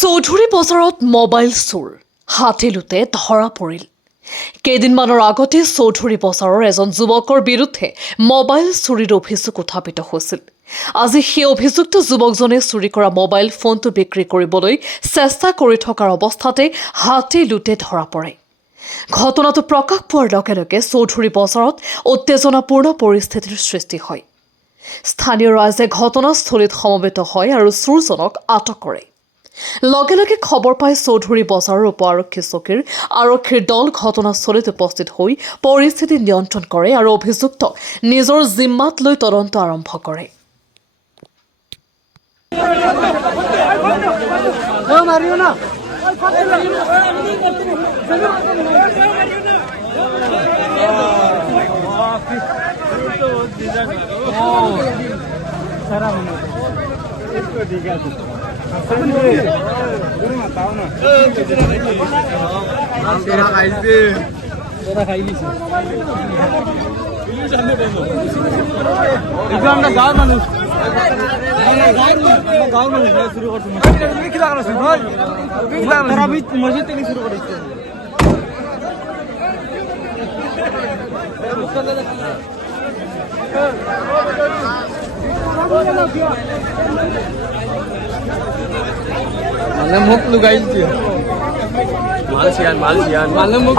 চৌধুৰী বজাৰত মোবাইল চোৰ হাতে লুটে ধৰা পৰিল। কেইদিনমানৰ আগতে চৌধুৰী বজাৰৰ এজন যুৱকৰ বিৰুদ্ধে মোবাইল চুৰিৰ অভিযোগ উত্থাপিত হৈছিল। আজি সেই অভিযুক্ত যুৱকজনে চুৰি কৰা মোবাইল ফোনটো বিক্ৰী কৰিবলৈ চেষ্টা কৰি থকাৰ অৱস্থাতে হাতে লুটে ধৰা পৰে। ঘটনাটো প্ৰকাশ পোৱাৰ লগে লগে চৌধুৰী বজাৰত উত্তেজনাপূৰ্ণ পৰিস্থিতিৰ সৃষ্টি হয়। স্থানীয় ৰাইজে ঘটনাস্থলীত সমবেত হয় আৰু চোৰজনক আটক কৰে। লগে লগে খবৰ পাই চৌধুৰী বজাৰৰ উপ আৰক্ষী চকীৰ আৰক্ষীৰ দল ঘটনাস্থলীত উপস্থিত হৈ পৰিস্থিতি নিয়ন্ত্ৰণ কৰে আৰু অভিযুক্তক নিজৰ জিম্মাত লৈ তদন্ত আৰম্ভ কৰে। Malam muk lu guys dia. Malsian. Malam muk.